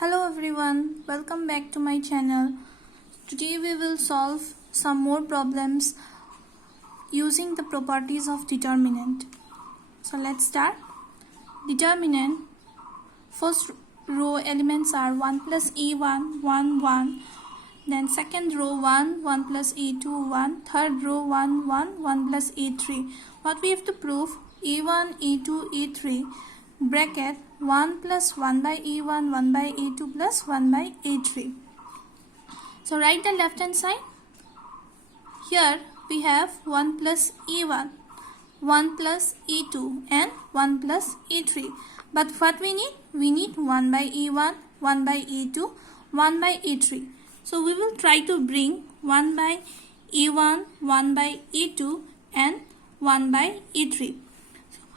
Hello everyone, welcome back to my channel. Today we will solve some more problems using the properties of determinant. So let's start. Determinant, first row elements are 1 plus a1, 1, 1. Then second row 1, 1 plus a2, 1. Third row 1, 1, 1 plus a3. What we have to prove? a1, a2, a3. Bracket 1 plus 1 by a1, 1 by a2 plus 1 by a3. So write the left hand side. Here we have 1 plus a1, 1 plus a2 and 1 plus a3. But what we need? We need 1 by a1, 1 by a2, 1 by a3. So we will try to bring 1 by a1, 1 by a2 and 1 by a3.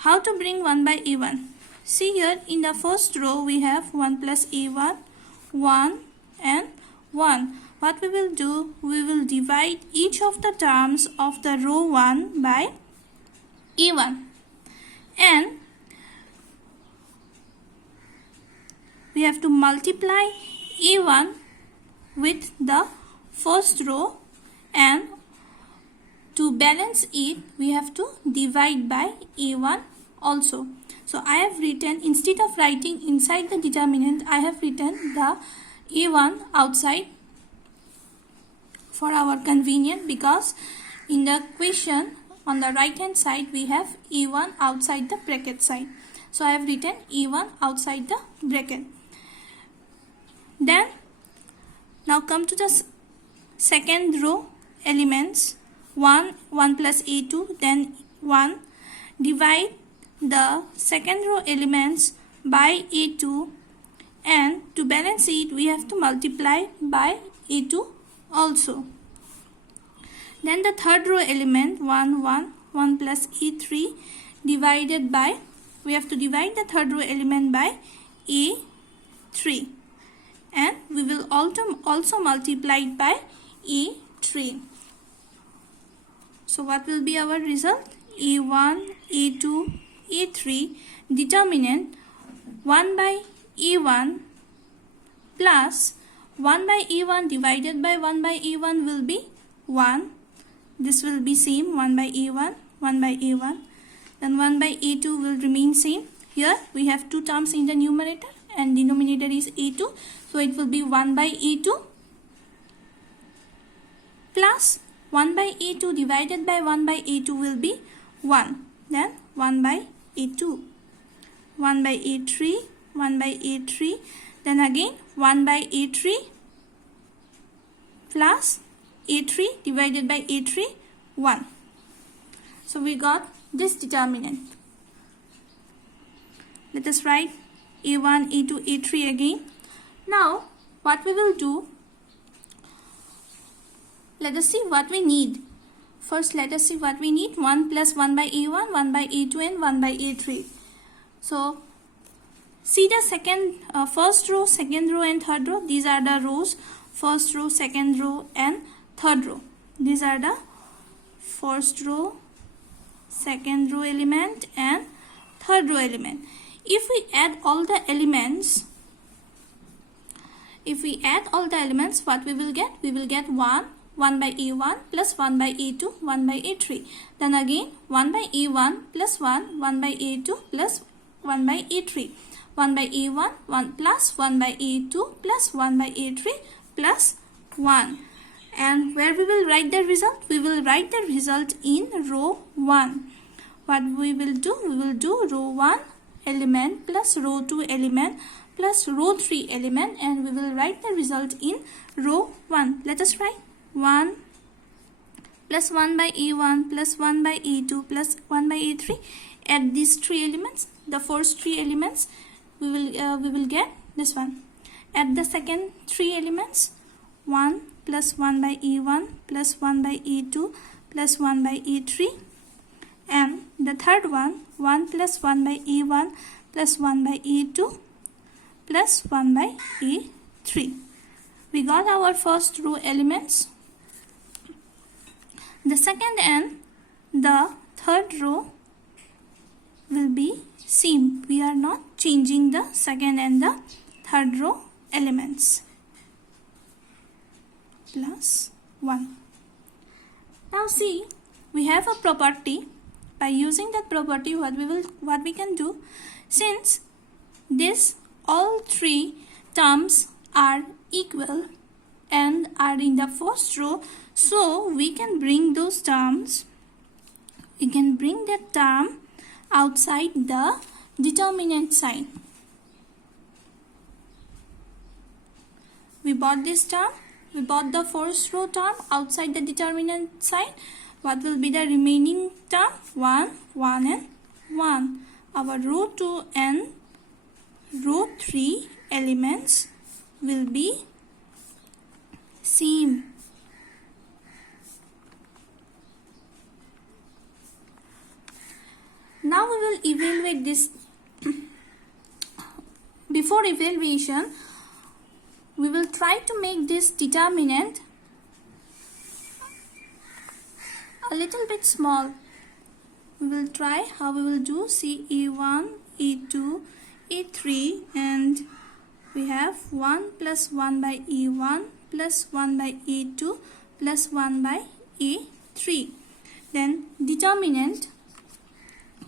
How to bring 1 by a1? See here in the first row we have 1 plus a1, 1 and 1. What we will do? We will divide each of the terms of the row 1 by a1. And we have to multiply a1 with the first row, and to balance it we have to divide by a1 also. So I have written, instead of writing inside the determinant, I have written the a1 outside for our convenience, because in the question on the right hand side we have a1 outside the bracket side. So I have written a1 outside the bracket. Then now come to the second row elements 1, 1 plus a2, then 1. Divide the second row elements by a2, and to balance it we have to multiply by a2 also. Then the third row element 1, 1, 1 plus a3 divided by, we have to divide the third row element by a3, and we will also multiply it by a3. So what will be our result? a1, a2, a3. Determinant 1 by a1 plus 1 by a1 divided by 1 by a1 will be 1. This will be same, 1 by a1, 1 by a1. Then 1 by a2 will remain same. Here we have two terms in the numerator and denominator is a2. So it will be 1 by a2 plus 1 by a2 divided by 1 by a2 will be 1. Then 1 by a2, 1 by a3, 1 by a3, then again 1 by a3 plus a3 divided by a3, 1. So we got this determinant. Let us write a1, a2, a3 again. Now what we will do, let us see what we need. First let us see what we need. 1 plus 1 by a1, 1 by a2 and 1 by a3. So see the first row, second row and third row. These are the rows, first row, second row and third row. These are the first row, second row element and third row element. If we add all the elements, what we will get? We will get 1 by a1 plus 1 by a2, 1 by a3. Then again 1 by a1 plus 1, 1 by a2 plus 1 by a3. 1 by a1, 1 plus 1 by a2 plus 1 by a3 plus 1. And where we will write the result? We will write the result in row 1. What we will do? We will do row 1 element plus row 2 element plus row 3 element, and we will write the result in row 1. Let us write 1 plus 1 by a1 plus 1 by a2 plus 1 by a3. Add these three elements, the first three elements, we will get this one. Add the second three elements, 1 plus 1 by a1 plus 1 by a2 plus 1 by a3, and the third one 1 plus 1 by a1 plus 1 by a2 plus 1 by a3. We got our first row elements. The second and the third row will be same. We are not changing the second and the third row elements plus 1. Now see, we have a property. By using that property, what we can do, since this all three terms are equal and are in the first row, so we can bring those terms, we can bring that term outside the determinant sign. We brought this term, we brought the first row term outside the determinant sign. What will be the remaining term? 1, 1 and 1. Our row 2 and row 3 elements will be same. Now we will evaluate this. Before evaluation, we will try to make this determinant a little bit small. We will try how we will do. See, A1, A2, A3, and we have 1 plus 1 by A1 plus 1 by A2 plus 1 by A3. Then determinant,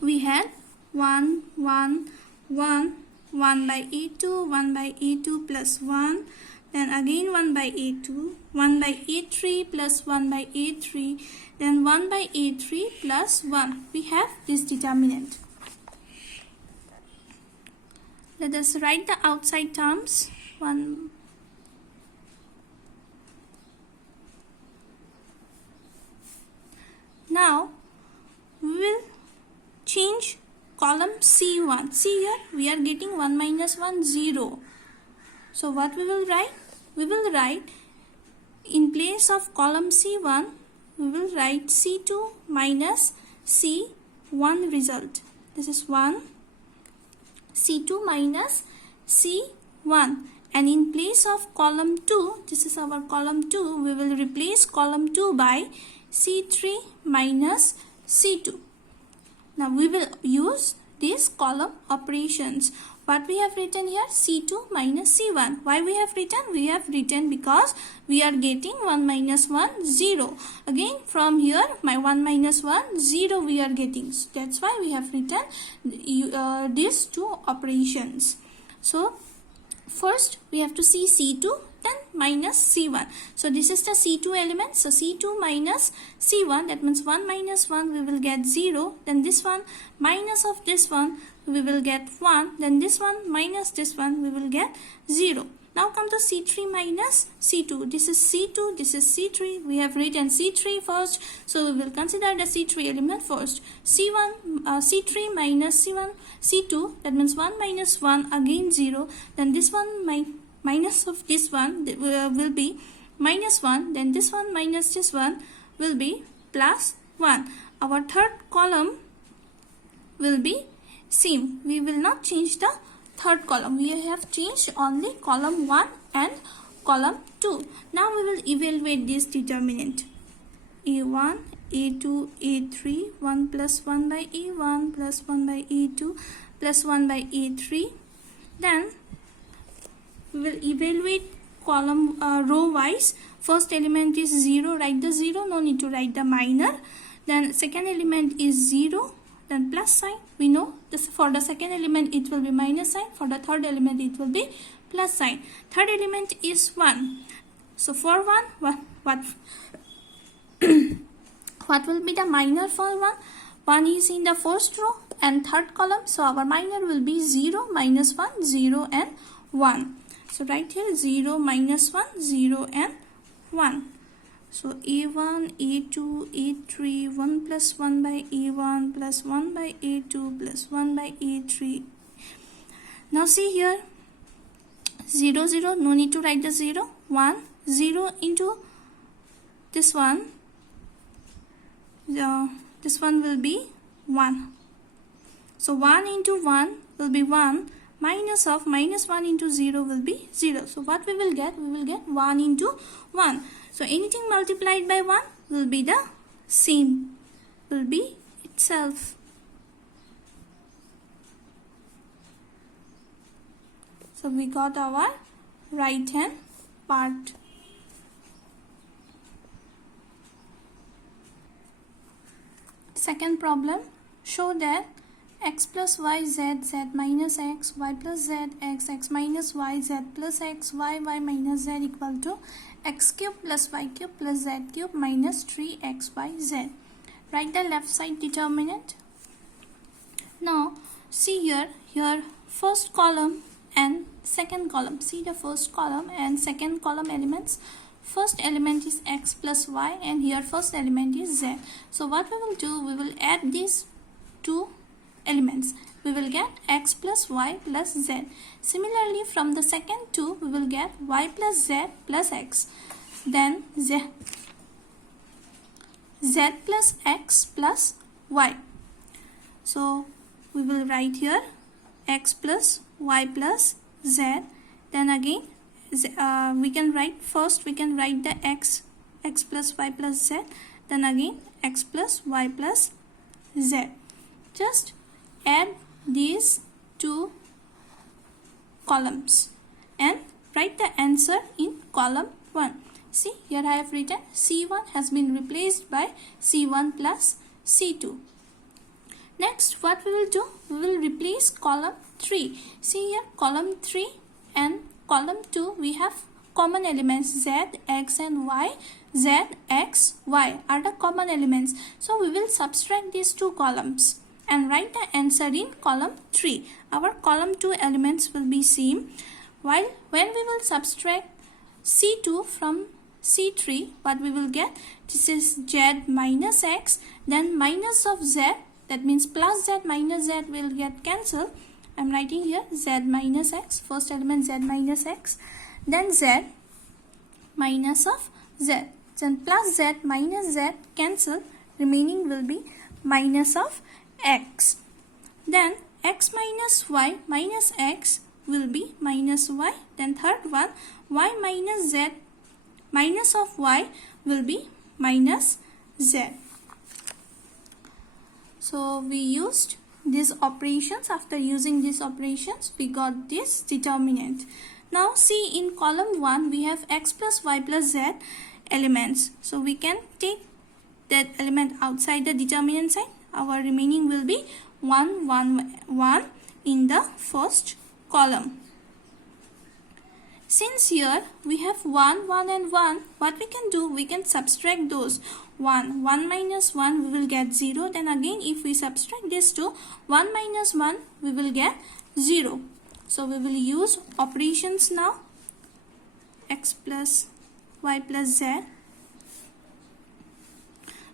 we had 1, 1, 1, 1 by A2, 1 by A2 plus 1. Then again 1 by A2, 1 by A3 plus 1 by A3, then 1 by A3 plus 1. We have this determinant. Let us write the outside terms. Now we will change column C1. See here, we are getting 1 minus 1, 0. So what we will write? We will write, in place of column C1, we will write C2 minus C1 result. This is 1, C2 minus C1. And in place of column 2, this is our column 2, we will replace column 2 by C3 minus C2. Now we will use these column operations. What we have written here? C2 minus C1. Why we have written? We have written because we are getting 1 minus 1, 0. Again from here, my 1 minus 1, 0 we are getting. So that's why we have written these two operations. So first we have to see C2, then minus C1. So this is the C2 element. So C2 minus C1, that means 1 minus 1 we will get 0. Then this one minus of this one we will get 1. Then this one minus this one we will get 0. Now come to C3 minus C2. This is C2, this is C3. We have written C3 first, so we will consider the C3 element first. C3 minus C1, C2, that means 1 minus 1, again 0. Then this one minus of this one will be minus 1. Then this one minus this one will be plus 1. Our third column will be same. We will not change the third column. We have changed only column 1 and column 2. Now we will evaluate this determinant. A1, A2, A3, 1 plus 1 by A1 plus 1 by A2 plus 1 by A3. Then we will evaluate column row wise. First element is 0. Write the 0. No need to write the minor. Then second element is 0. Then plus sign. We know this, for the second element it will be minus sign. For the third element it will be plus sign. Third element is 1. So for 1, what what will be the minor for 1? 1 is in the first row and third column. So our minor will be 0, minus 1, 0 and 1. So right here 0, minus 1, 0 and 1. So A1, A2, A3, 1 plus 1 by A1 plus 1 by A2 plus 1 by A3. Now see here, 0, 0, no need to write the 0. 1, 0 into this one. This one will be 1. So 1 into 1 will be 1. Minus of minus 1 into 0 will be 0. So what we will get? We will get 1 into 1. So anything multiplied by 1 will be the same, will be itself. So we got our right hand part. Second problem, show that x plus y z z minus x y plus z x x minus y z plus x y y minus z equal to x cube plus y cube plus z cube minus 3xyz. Write the left side determinant. Now see here first column and second column. See the first column and second column elements. First element is x plus y and here first element is z. So what we will do, we will add these two elements. We will get x plus y plus z. Similarly from the second two we will get y plus z plus x. Then z plus x plus y. So we will write here x plus y plus z. Then again we can write the x plus y plus z, then again x plus y plus z. Just add these two columns and write the answer in column 1. See, here I have written C1 has been replaced by C1 plus C2. Next, what we will do, we will replace column 3. See here, column 3 and column 2 we have common elements z, x and y. Z, x, y are the common elements. So we will subtract these two columns and write the answer in column 3. Our column 2 elements will be same. While when we will subtract C2 from C3, what we will get? This is z minus x, then minus of z, that means plus z minus z will get cancelled. I am writing here z minus x, first element z minus x, then z minus of z, then plus z minus z cancel, remaining will be minus of x. Then x minus y minus x will be minus y, then third one y minus z minus of y will be minus z. So we used these operations. After using these operations we got this determinant. Now see, in column 1 we have x plus y plus z elements. So we can take that element outside the determinant sign. Our remaining will be 1 1 1 in the first column. Since here we have 1 1 and 1, what we can do, we can subtract those. 1 minus 1 we will get 0. Then again if we subtract this to 1 minus 1 we will get 0. So we will use operations now. X plus y plus z.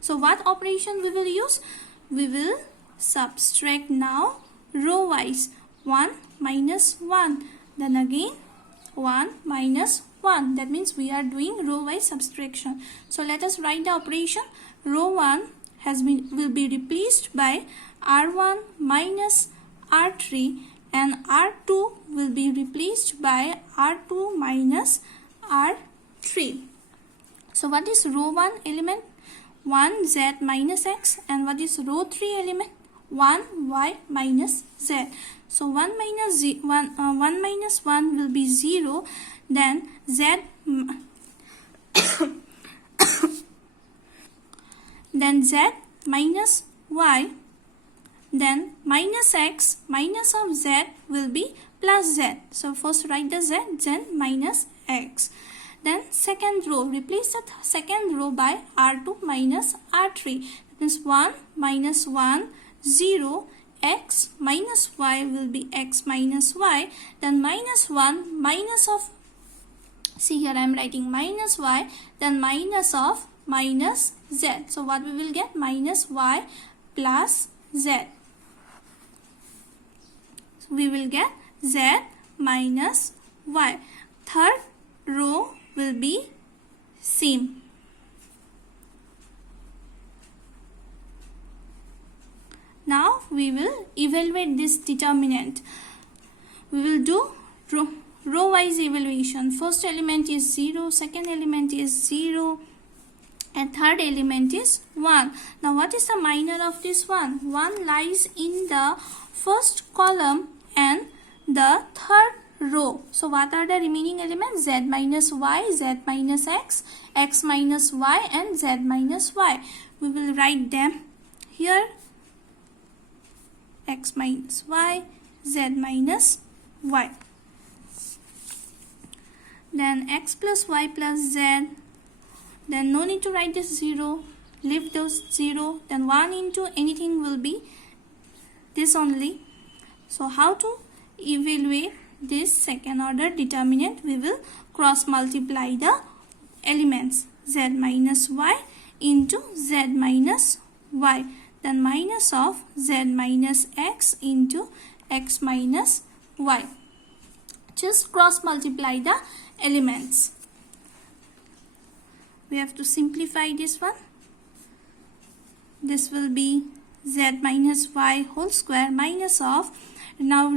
So what operation we will use? We will subtract now row wise. 1 minus 1. Then again 1 minus 1. That means we are doing row wise subtraction. So let us write the operation. Row 1 will be replaced by R1 minus R3 and R2 will be replaced by R2 minus R3. So what is row 1 element? 1 z minus x, and what is row 3 element? 1 y minus z. So 1 minus 1 will be 0. Then z then z minus y, then minus x minus of z will be plus z. So first write the z, then minus x. Then second row, replace the second row by R2 minus R3. That means 1 minus 1, 0, x minus y will be x minus y. Then minus 1, minus of, see here I am writing minus y, then minus of minus z. So what we will get? Minus y plus z. So we will get z minus y. Third row will be same. Now we will evaluate this determinant. We will do row wise evaluation. First element is 0, second element is 0, and third element is 1. Now what is the minor of this 1? 1 lies in the first column and the third row. So what are the remaining elements? Z minus y, z minus x minus y, and z minus y. We will write them here. X minus y, z minus y. Then x plus y plus z. Then no need to write this 0. Leave those 0. Then 1 into anything will be this only. So how to evaluate this second order determinant? We will cross multiply the elements. Z minus y into z minus y. Then minus of z minus x into x minus y. Just cross multiply the elements. We have to simplify this one. This will be z minus y whole square minus of, now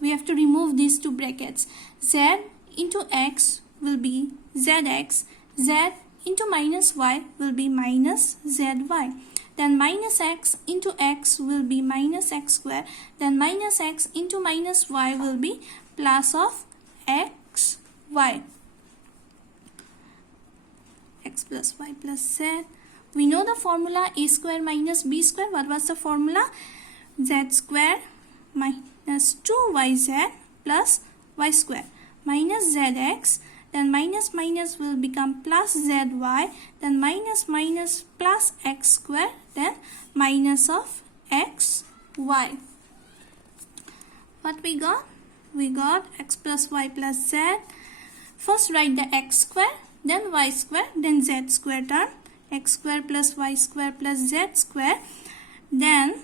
we have to remove these two brackets. Z into x will be zx, z into minus y will be minus zy. Then minus x into x will be minus x square. Then minus x into minus y will be plus of x y. X plus y plus z. We know the formula a square minus b square. What was the formula? Z square minus 2yz plus y square minus zx. Then minus minus will become plus zy. Then minus minus plus x square. Then minus of x y. What we got? We got x plus y plus z. First write the x square, then y square, then z square term. X square plus y square plus z square. Then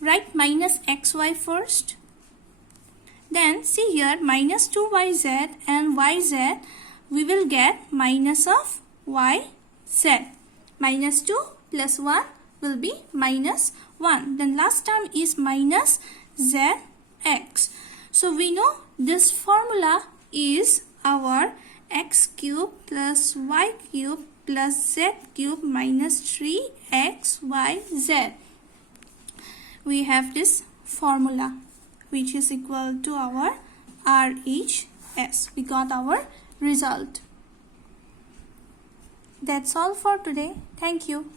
write minus xy first. Then see here minus 2yz and yz, we will get minus of yz. Minus 2 plus 1 will be minus 1. Then last term is minus zx. So we know this formula is our x cube plus y cube plus z cube minus 3xyz. We have this formula which is equal to our RHS. We got our result. That's all for today. Thank you.